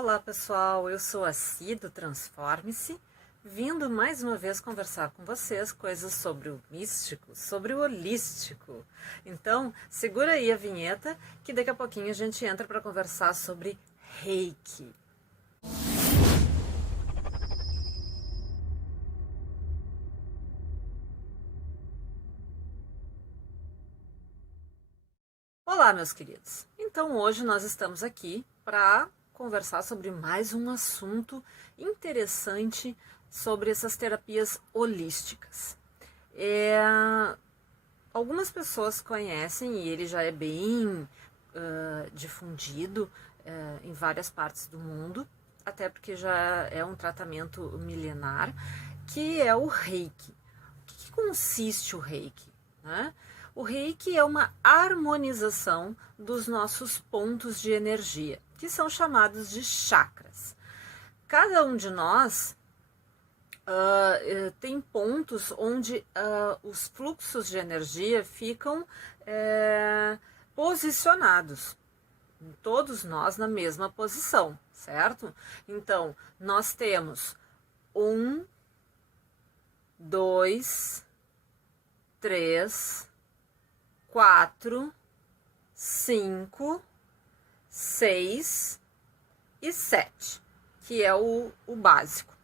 Olá pessoal, eu sou a Si do Transforme-se, vindo mais uma vez conversar com vocês coisas sobre o místico, sobre o holístico. Então, segura aí a vinheta que daqui a pouquinho a gente entra para conversar sobre Reiki. Olá, meus queridos. Então, hoje nós estamos aqui para conversar sobre mais um assunto interessante sobre essas terapias holísticas. Algumas pessoas conhecem e ele já é bem difundido em várias partes do mundo, até porque já é um tratamento milenar, que é o Reiki. O que consiste o Reiki, né? O Reiki é uma harmonização dos nossos pontos de energia, que são chamados de chakras. Cada um de nós tem pontos onde os fluxos de energia ficam posicionados. Todos nós na mesma posição, certo? Então, nós temos 1, 2, 3, 4, 5, 6 e 7, que é o básico.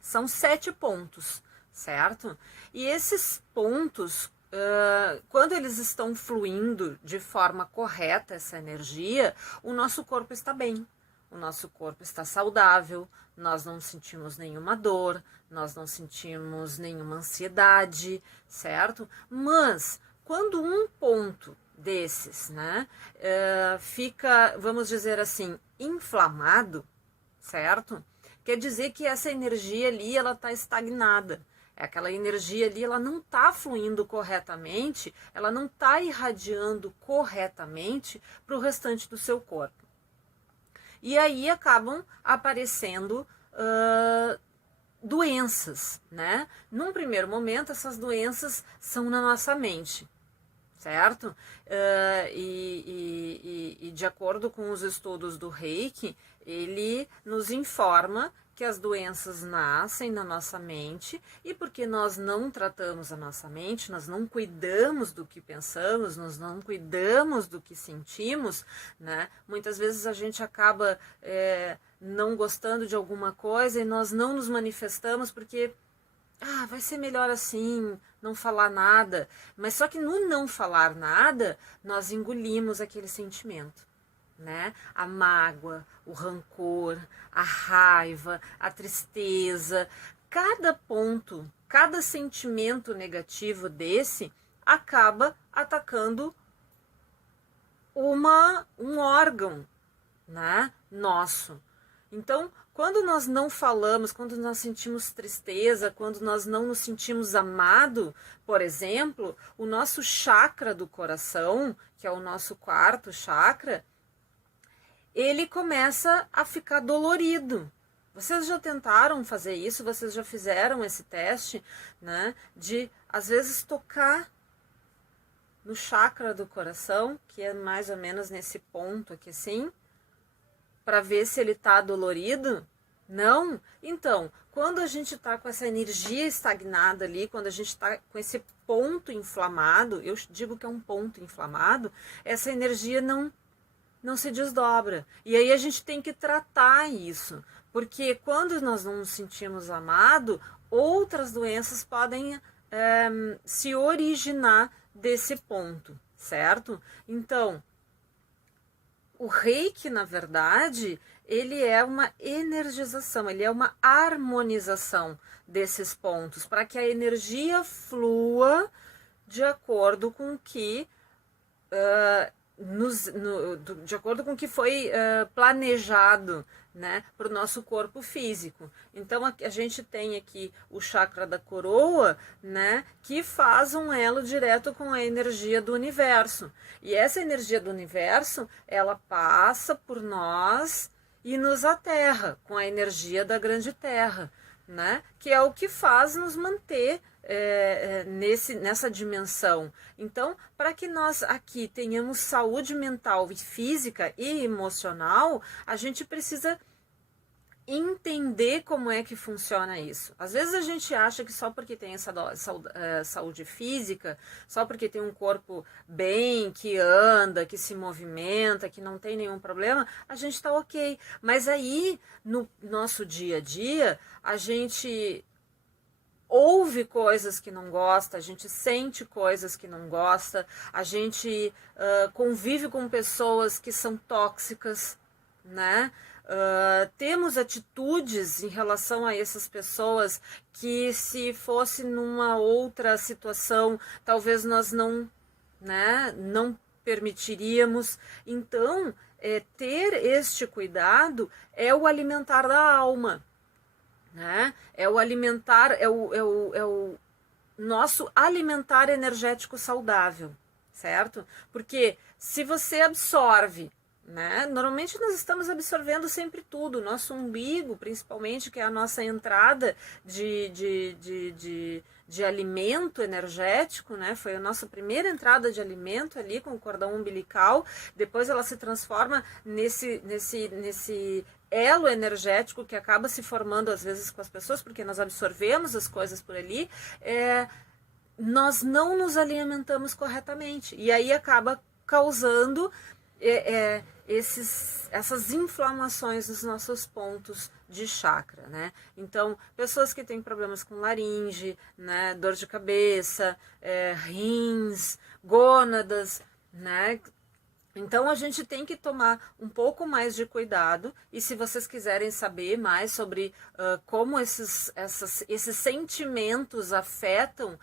São 7 pontos, certo? E esses pontos, quando eles estão fluindo de forma correta, essa energia, o nosso corpo está bem, o nosso corpo está saudável, nós não sentimos nenhuma dor, nós não sentimos nenhuma ansiedade, certo? Mas quando um ponto desses, né, fica, vamos dizer assim, inflamado, certo? Quer dizer que essa energia ali, ela está estagnada. Aquela energia ali, ela não está fluindo corretamente, ela não está irradiando corretamente para o restante do seu corpo. E aí acabam aparecendo doenças, né? Num primeiro momento, essas doenças são na nossa mente, certo? E de acordo com os estudos do Reiki, ele nos informa que as doenças nascem na nossa mente e porque nós não tratamos a nossa mente, nós não cuidamos do que pensamos, nós não cuidamos do que sentimos, né? Muitas vezes a gente acaba não gostando de alguma coisa e nós não nos manifestamos porque vai ser melhor assim, não falar nada. Mas só que no não falar nada, nós engolimos aquele sentimento, né? A mágoa, o rancor, a raiva, a tristeza. Cada ponto, cada sentimento negativo desse acaba atacando um órgão, né, nosso. Então, quando nós não falamos, quando nós sentimos tristeza, quando nós não nos sentimos amado, por exemplo, o nosso chakra do coração, que é o nosso 4º chakra, ele começa a ficar dolorido. Vocês já tentaram fazer isso? Vocês já fizeram esse teste, né? De, às vezes, tocar no chakra do coração, que é mais ou menos nesse ponto aqui assim, para ver se ele está dolorido? Não? Então, quando a gente está com essa energia estagnada ali, quando a gente está com esse ponto inflamado, eu digo que é um ponto inflamado, essa energia não se desdobra. E aí a gente tem que tratar isso, porque quando nós não nos sentimos amados, outras doenças podem se originar desse ponto, certo? Então, o Reiki, na verdade, ele é uma energização, ele é uma harmonização desses pontos, para que a energia flua de acordo com o que de acordo com o que foi planejado, né, para o nosso corpo físico. Então a gente tem aqui o chakra da coroa, né, que faz um elo direto com a energia do universo. E essa energia do universo, ela passa por nós e nos aterra com a energia da grande terra. né? Que é o que faz nos manter nessa dimensão. Então, para que nós aqui tenhamos saúde mental e física e emocional, a gente precisa entender como é que funciona isso. Às vezes a gente acha que só porque tem essa saúde física, só porque tem um corpo bem, que anda, que se movimenta, que não tem nenhum problema, a gente está ok. Mas aí, no nosso dia a dia, a gente ouve coisas que não gosta, a gente sente coisas que não gosta, a gente convive com pessoas que são tóxicas, né? Temos atitudes em relação a essas pessoas que, se fosse numa outra situação, talvez nós não, né, não permitiríamos. Então, ter este cuidado é o alimentar da alma, né? É o alimentar, é o nosso alimentar energético saudável, certo? Porque se você absorve, né? Normalmente nós estamos absorvendo sempre tudo, nosso umbigo, principalmente, que é a nossa entrada de alimento energético, né? Foi a nossa primeira entrada de alimento ali com o cordão umbilical, depois ela se transforma nesse elo energético que acaba se formando às vezes com as pessoas, porque nós absorvemos as coisas por ali, nós não nos alimentamos corretamente, e aí acaba causando essas inflamações nos nossos pontos de chakra, né? Então, pessoas que têm problemas com laringe, né, dor de cabeça, rins, gônadas, né? Então a gente tem que tomar um pouco mais de cuidado, e se vocês quiserem saber mais sobre como esses sentimentos afetam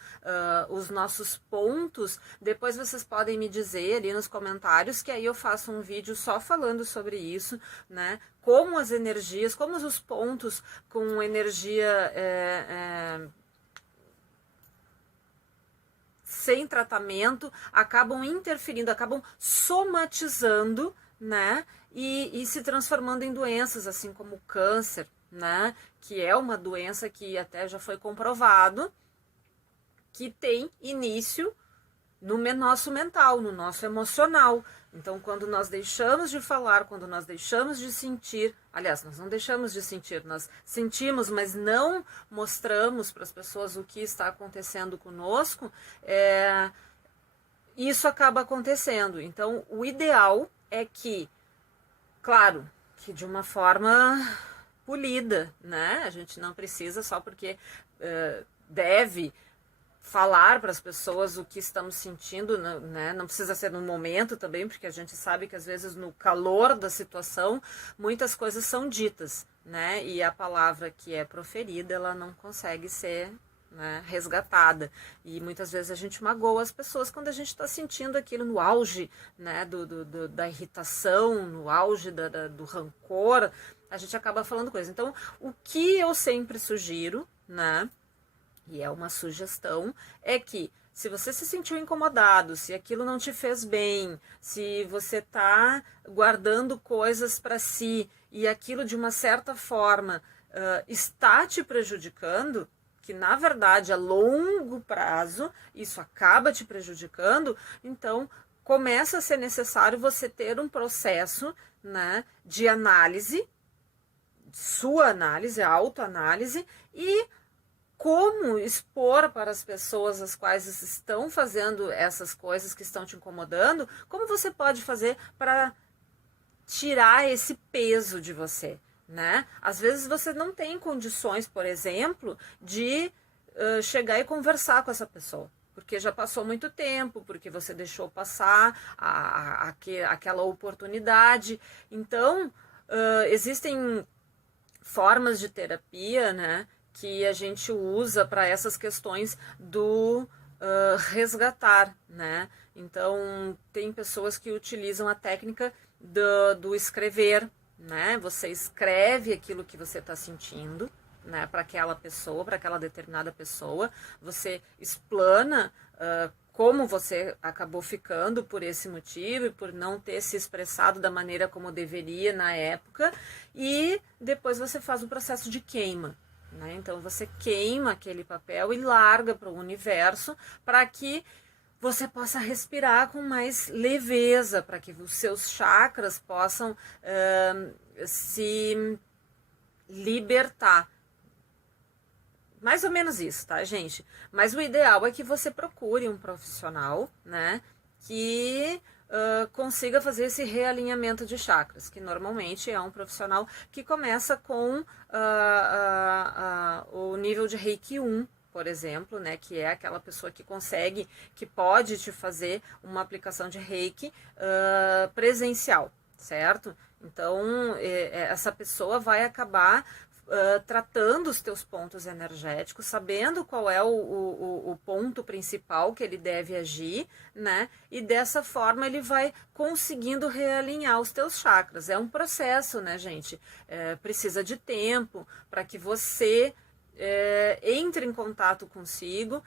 os nossos pontos, depois vocês podem me dizer ali nos comentários, que aí eu faço um vídeo só falando sobre isso, né? Como as energias, como os pontos com energia sem tratamento acabam interferindo, acabam somatizando, né? E se transformando em doenças, assim como o câncer, né? Que é uma doença que até já foi comprovado que tem início no nosso mental, no nosso emocional. Então, quando nós deixamos de falar, quando nós deixamos de sentir, aliás, nós não deixamos de sentir, nós sentimos, mas não mostramos para as pessoas o que está acontecendo conosco, isso acaba acontecendo. Então, o ideal é que, claro, que de uma forma polida, né? A gente não precisa só porque deve falar para as pessoas o que estamos sentindo, né? Não precisa ser no momento também, porque a gente sabe que às vezes no calor da situação muitas coisas são ditas, né? E a palavra que é proferida, ela não consegue ser, né, resgatada, e muitas vezes a gente magoa as pessoas quando a gente está sentindo aquilo no auge, né, da irritação, no auge do rancor, a gente acaba falando coisa. Então, o que eu sempre sugiro, né, e é uma sugestão, é que se você se sentiu incomodado, se aquilo não te fez bem, se você está guardando coisas para si e aquilo de uma certa forma está te prejudicando, que na verdade a longo prazo isso acaba te prejudicando, então começa a ser necessário você ter um processo, né, de análise, sua análise, autoanálise, e como expor para as pessoas as quais estão fazendo essas coisas que estão te incomodando, como você pode fazer para tirar esse peso de você, né? Às vezes você não tem condições, por exemplo, de chegar e conversar com essa pessoa, porque já passou muito tempo, porque você deixou passar aquela oportunidade. Então, existem formas de terapia, né, que a gente usa para essas questões do resgatar, né? Então, tem pessoas que utilizam a técnica do escrever, né? Você escreve aquilo que você está sentindo, né, para aquela pessoa, para aquela determinada pessoa, você explana como você acabou ficando por esse motivo e por não ter se expressado da maneira como deveria na época, e depois você faz o processo de queima, né? Então você queima aquele papel e larga para o universo para que você possa respirar com mais leveza, para que os seus chakras possam se libertar. Mais ou menos isso, tá, gente? Mas o ideal é que você procure um profissional, né, que consiga fazer esse realinhamento de chakras, que normalmente é um profissional que começa com o nível de Reiki 1, por exemplo, né, que é aquela pessoa que consegue, que pode te fazer uma aplicação de Reiki presencial, certo? Então, essa pessoa vai acabar tratando os teus pontos energéticos, sabendo qual é o ponto principal que ele deve agir, né? E dessa forma ele vai conseguindo realinhar os teus chakras. É um processo, né, gente? Precisa de tempo para que você entre em contato consigo,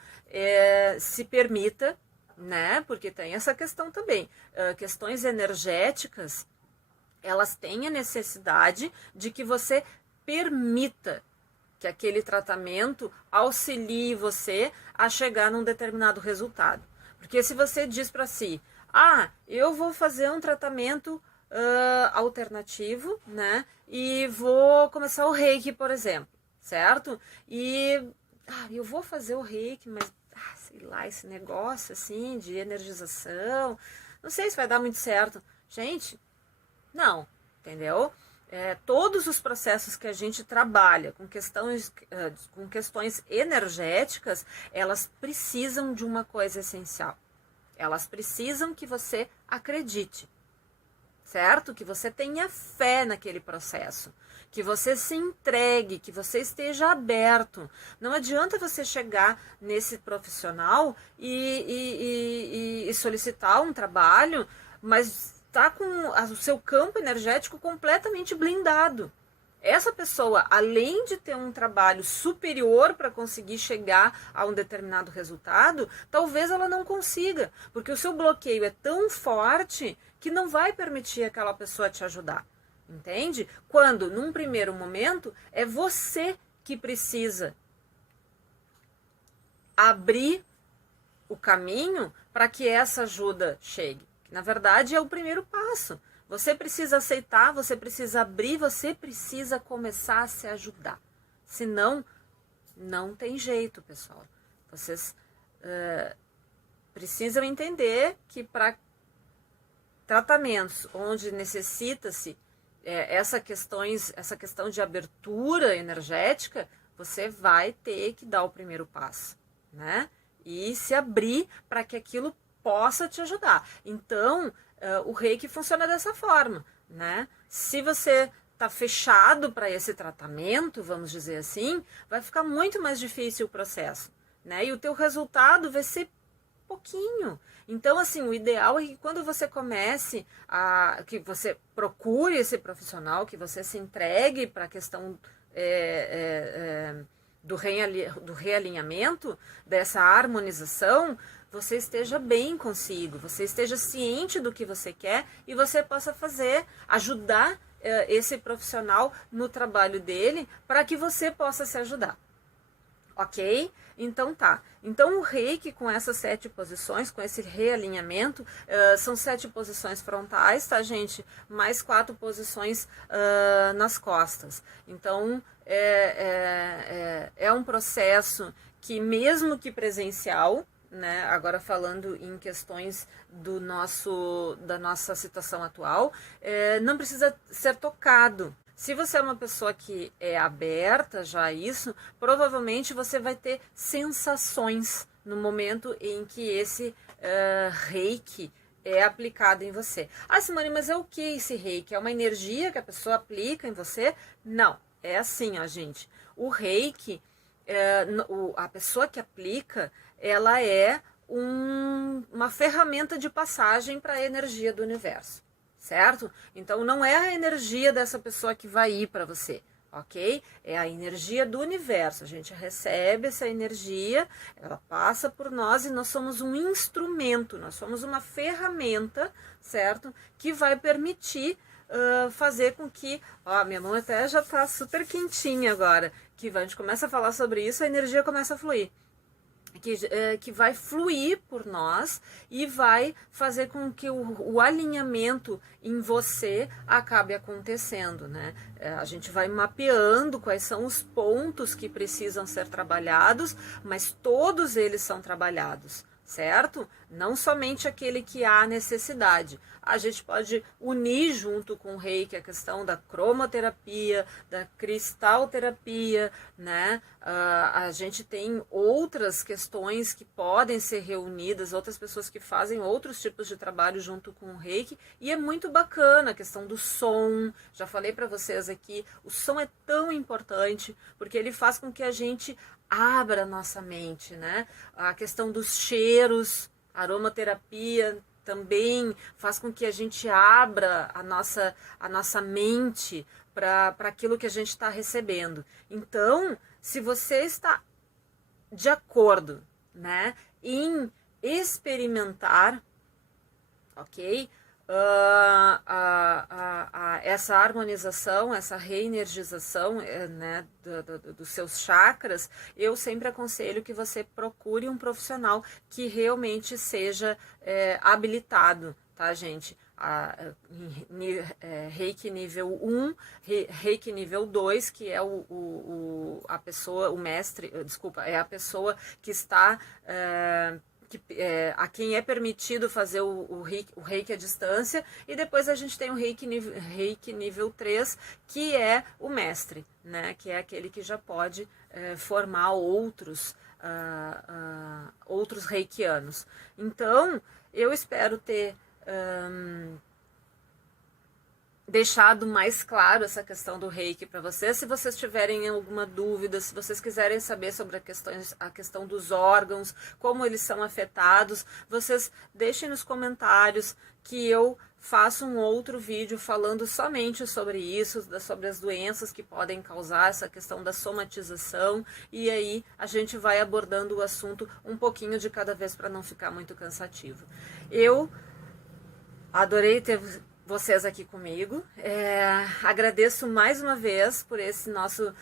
se permita, né? Porque tem essa questão também. Questões energéticas, elas têm a necessidade de que você permita que aquele tratamento auxilie você a chegar num determinado resultado. Porque se você diz para si, eu vou fazer um tratamento alternativo, né? E vou começar o Reiki, por exemplo, certo? E eu vou fazer o Reiki, mas sei lá, esse negócio assim de energização, não sei se vai dar muito certo. Gente, não, entendeu? Todos os processos que a gente trabalha com questões energéticas, elas precisam de uma coisa essencial. Elas precisam que você acredite, certo? Que você tenha fé naquele processo, que você se entregue, que você esteja aberto. Não adianta você chegar nesse profissional e solicitar um trabalho, mas está com o seu campo energético completamente blindado. Essa pessoa, além de ter um trabalho superior para conseguir chegar a um determinado resultado, talvez ela não consiga, porque o seu bloqueio é tão forte que não vai permitir aquela pessoa te ajudar. Entende? Quando, num primeiro momento, é você que precisa abrir o caminho para que essa ajuda chegue. Na verdade, é o primeiro passo. Você precisa aceitar, você precisa abrir, você precisa começar a se ajudar. Senão, não tem jeito, pessoal. Vocês precisam entender que para tratamentos onde necessita-se essa questão de abertura energética, você vai ter que dar o primeiro passo, né? E se abrir para que aquilo possa te ajudar. Então, o Reiki funciona dessa forma, né? Se você está fechado para esse tratamento, vamos dizer assim, vai ficar muito mais difícil o processo, né? E o teu resultado vai ser pouquinho. Então, assim, o ideal é que quando você comece que você procure esse profissional, que você se entregue para a questão do realinhamento, dessa harmonização, você esteja bem consigo, você esteja ciente do que você quer e você possa ajudar esse profissional no trabalho dele para que você possa se ajudar. Ok? Então tá. Então o Reiki com essas 7 posições, com esse realinhamento, são 7 posições frontais, tá, gente? Mais 4 posições nas costas. Então é um processo que, mesmo que presencial, né, agora falando em questões da nossa situação atual, não precisa ser tocado. Se você é uma pessoa que é aberta já a isso, provavelmente você vai ter sensações no momento em que esse Reiki é aplicado em você. Simone, mas é o que esse Reiki? É uma energia que a pessoa aplica em você? Não, é assim, ó, gente. O Reiki, a pessoa que aplica, ela é uma ferramenta de passagem para a energia do universo, certo? Então não é a energia dessa pessoa que vai ir para você, ok? É a energia do universo. A gente recebe essa energia, ela passa por nós e nós somos um instrumento, nós somos uma ferramenta, certo? Que vai permitir fazer com que, ó, minha mão até já tá super quentinha agora, que a gente começa a falar sobre isso, a energia começa a fluir. Que vai fluir por nós e vai fazer com que o alinhamento em você acabe acontecendo, né? A gente vai mapeando quais são os pontos que precisam ser trabalhados, mas todos eles são trabalhados, certo? Não somente aquele que há necessidade. A gente pode unir junto com o Reiki a questão da cromoterapia, da cristalterapia, né? A gente tem outras questões que podem ser reunidas, outras pessoas que fazem outros tipos de trabalho junto com o Reiki, e é muito bacana a questão do som. Já falei para vocês aqui, o som é tão importante, porque ele faz com que a gente abra a nossa mente, né? A questão dos cheiros, aromaterapia também faz com que a gente abra a nossa mente para aquilo que a gente está recebendo. Então, se você está de acordo, né, em experimentar, ok? Essa harmonização, essa reenergização, né, dos seus chakras, eu sempre aconselho que você procure um profissional que realmente seja habilitado, tá, gente? Reiki nível 1, Reiki nível 2, que é a pessoa, o mestre, desculpa, é a pessoa que está... a quem é permitido fazer o reiki à distância, e depois a gente tem o reiki nível 3, que é o mestre, né? Que é aquele que já pode formar outros reikianos. Então, eu espero ter deixado mais claro essa questão do Reiki para vocês. Se vocês tiverem alguma dúvida, se vocês quiserem saber sobre a questão dos órgãos, como eles são afetados, vocês deixem nos comentários que eu faço um outro vídeo falando somente sobre isso, sobre as doenças que podem causar essa questão da somatização, e aí a gente vai abordando o assunto um pouquinho de cada vez para não ficar muito cansativo. Eu adorei ter vocês aqui comigo. Agradeço mais uma vez por esse nosso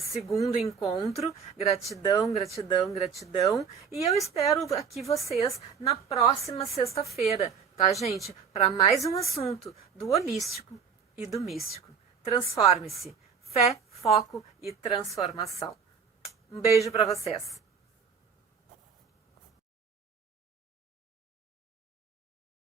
segundo encontro. Gratidão, gratidão, gratidão. E eu espero aqui vocês na próxima sexta-feira, tá, gente? Para mais um assunto do holístico e do místico. Transforme-se. Fé, foco e transformação. Um beijo para vocês.